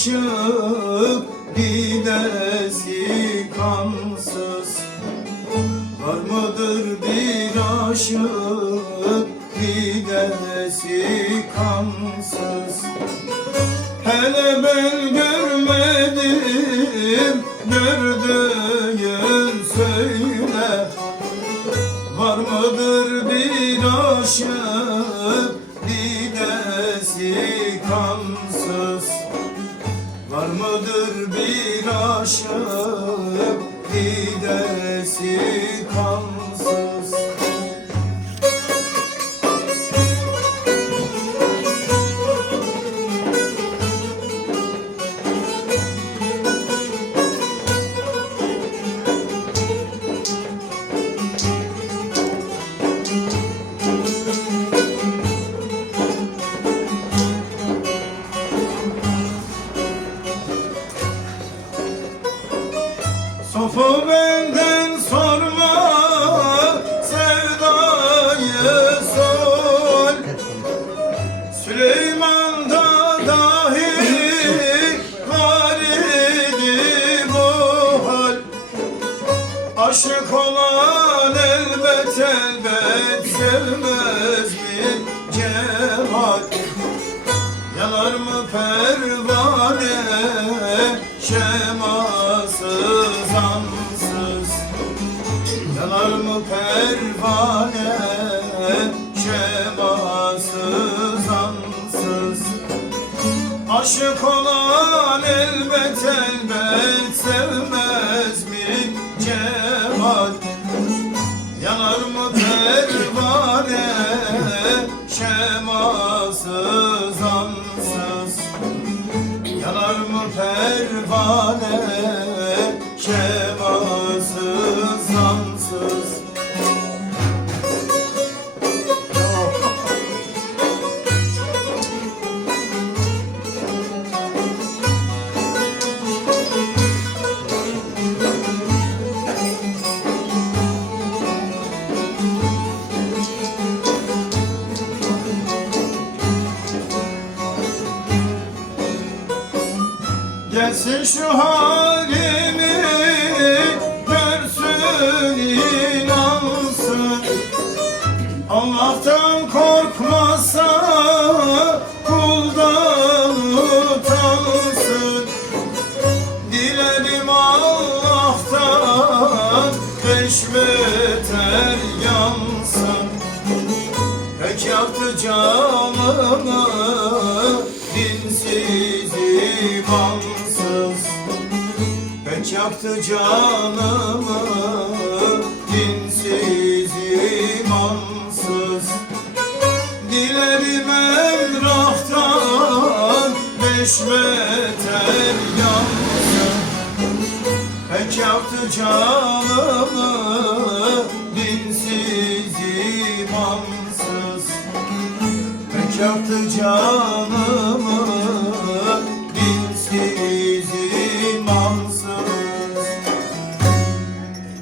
aşık gidesi kansız. Var mıdır bir aşık gidesi kansız? Hele ben görmedim Mıdır bir aşık sevmez mi cemal? Yanar mı pervane şemasız ansız? Yanar mı pervane şemasız ansız? Aşık olan elbet elbet sevmez şemasız ansız Yanar mı pervane şemasız Gelsin şu halimi görsün inansın. Allah'tan korkmasa kuldan utansın. Dilerim Allah'tan beş beter yansın. Pek yaktı canımı dinsiz Yaktı canımı dinsiz imansız. Dilerim emrahtan beş beter yansın. Pek yaktı canımı dinsiz imansız. Pek yaktı canımı